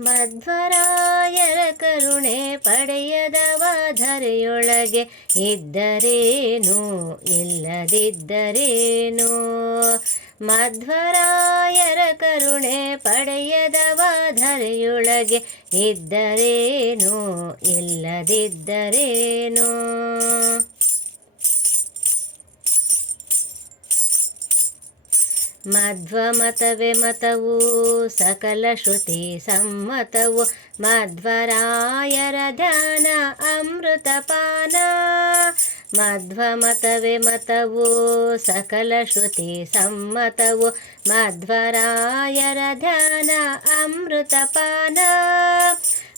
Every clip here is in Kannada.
ಮಧ್ವರಾಯರ ಕರುಣೆ ಪಡೆಯದವ ಧರೆಯೊಳಗೆ ಇದ್ದರೇನು ಇಲ್ಲದಿದ್ದರೇನು. ಮಧ್ವರಾಯರ ಕರುಣೆ ಪಡೆಯದವ ಧರೆಯೊಳಗೆ ಇದ್ದರೇನು ಇಲ್ಲದಿದ್ದರೇನು. ಮಧ್ವಮತವೇ ಮತವು ಸಕಲ ಶ್ರುತಿ ಸಮ್ಮತವು. ಮಧ್ವರಾಯರ ಧ್ಯಾನ ಅಮೃತಪಾನ. ಮಧ್ವಮತವೇ ಮತವು ಸಕಲ ಶ್ರುತಿ ಸಮ್ಮತವು. ಮಧ್ವರಾಯರ ಧ್ಯಾನ ಅಮೃತಪಾನ.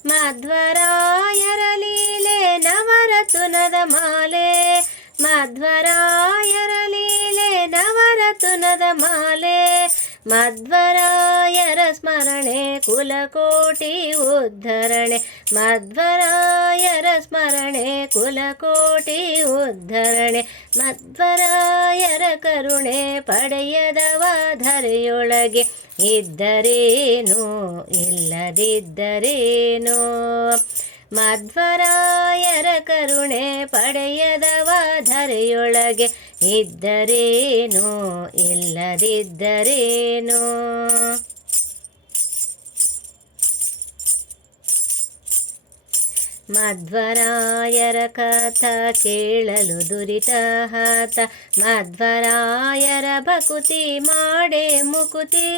ಮಧ್ವರಾಯರ ಲೀಲೆ ನವರತ್ನದ ಮಾಲೆ. ಮಧ್ವರಾಯರ ಲೀಲೆ ನವರತ್ನದ ಮಾಲೆ. ಮಧ್ವರಾಯರ ಸ್ಮರಣೆ ಕುಲಕೋಟಿ ಉದ್ಧರಣೆ. ಮಧ್ವರಾಯರ ಸ್ಮರಣೆ ಕುಲಕೋಟಿ ಉದ್ಧರಣೆ. ಮಧ್ವರಾಯರ ಕರುಣೆ ಪಡೆಯದವ ಧರೆಯೊಳಗೆ ಇದ್ದರೇನು ಇಲ್ಲದಿದ್ದರೇನು. ಮಧ್ವರಾಯರ ಕರುಣೆ ಪಡೆಯದವ ಧರೆಯೊಳಗೆ ಇದ್ದರೇನು ಇಲ್ಲದಿದ್ದರೇನು. ಮಧ್ವರಾಯರ ಕಥಾ ಕೇಳಲು ದುರಿತಹಾತ. ಮಧ್ವರಾಯರ ಭಕುತಿ ಮಾಡೆ ಮುಕುತಿ.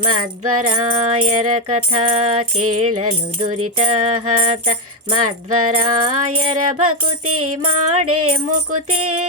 ಮಧ್ವರಾಯರ ಕಥಾ ಕೇಳಲು ದುರಿತಹಾತ. ಮಧ್ವರಾಯರ ಭಕುತಿ ಮಾಡೆ ಮುಕುತಿ.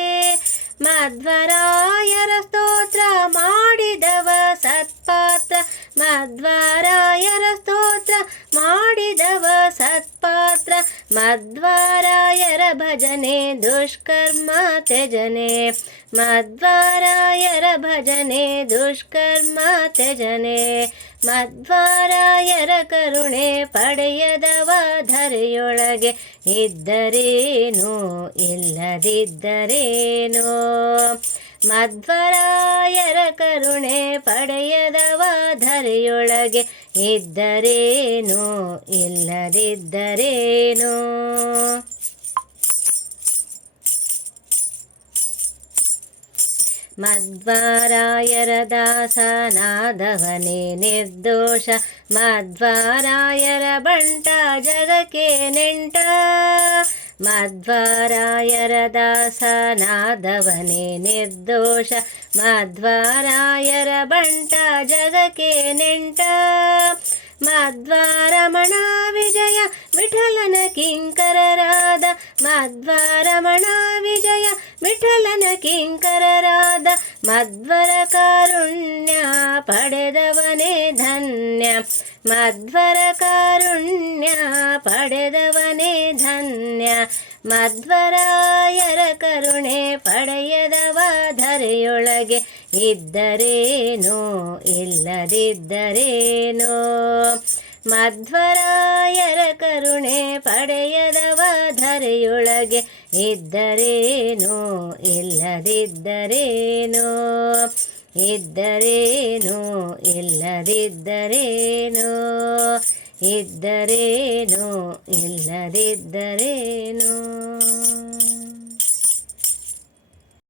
ಮಧ್ವರಾಯರ ಸ್ತೋತ್ರ ಮಾಡಿದವ ಸತ್ಪಾತ್ರ. ಮಧ್ವರಾಯರ ಸ್ತೋತ್ರ ಮಾಡಿದವ ಸತ್ಪಾತ್ರ. ಮಧ್ವರಾಯರ ಭಜನೆ ದುಷ್ಕರ್ಮ ತ್ಯಜನೆ. ಮಧ್ವರಾಯರ ಭಜನೆ ದುಷ್ಕರ್ಮ ತ್ಯಜನೆ. ಮಧ್ವರಾಯರ ಕರುಣೆ ಪಡೆಯದವ ಧರೆಯೊಳಗೆ ಇದ್ದರೇನು ಇಲ್ಲದಿದ್ದರೇನು. ಮಧ್ವರಾಯರ ಕರುಣೆ ಪಡೆಯದವ ಧರೆಯೊಳಗೆ ಇದ್ದರೇನು ಇಲ್ಲದಿದ್ದರೇನು. ಮಧ್ವರಾಯರ ದಾಸನಾದವನೇ ನಿರ್ದೋಷ. ಮಧ್ವರಾಯರ ಬಂಟ ಜಗಕ್ಕೆ ನೆಂಟ. ಮಧ್ವರಾಯರ ದಾಸನಾದವನೇ ನಿರ್ದೋಷ. ಮಧ್ವರಾಯರ ಬಂಟ ಜಗಕ್ಕೆ ನೆಂಟ. ಮಧ್ವರಮಣ ವಿಜಯ ವಿಠಲನ ಕಿಂಕರರಾದ. ಮಧ್ವರಮಣ ವಿಜಯ ವಿಠಲನ ಕಿಂಕರರಾದ. ಮಧ್ವರ ಕಾರುಣ್ಯ ಪಡೆದವನೇ ಧನ್ಯ. ಮಧ್ವರ ಕಾರುಣ್ಯ ಪಡೆದವನೇ ಧನ್ಯ. ಮಧ್ವರಾಯರ ಕರುಣೆ ಪಡೆಯದವ ಧರೆಯೊಳಗೆ ಇದ್ದರೇನು ಇಲ್ಲದಿದ್ದರೇನು. ಮಧ್ವರಾಯರ ಕರುಣೆ ಪಡೆಯದವ ಧರೆಯೊಳಗೆ ಇದ್ದರೇನು ಇಲ್ಲದಿದ್ದರೇನು. ಇದ್ದರೇನು ಇಲ್ಲದಿದ್ದರೇನು. ಇದ್ದರೇನು ಇಲ್ಲದಿದ್ದರೇನು.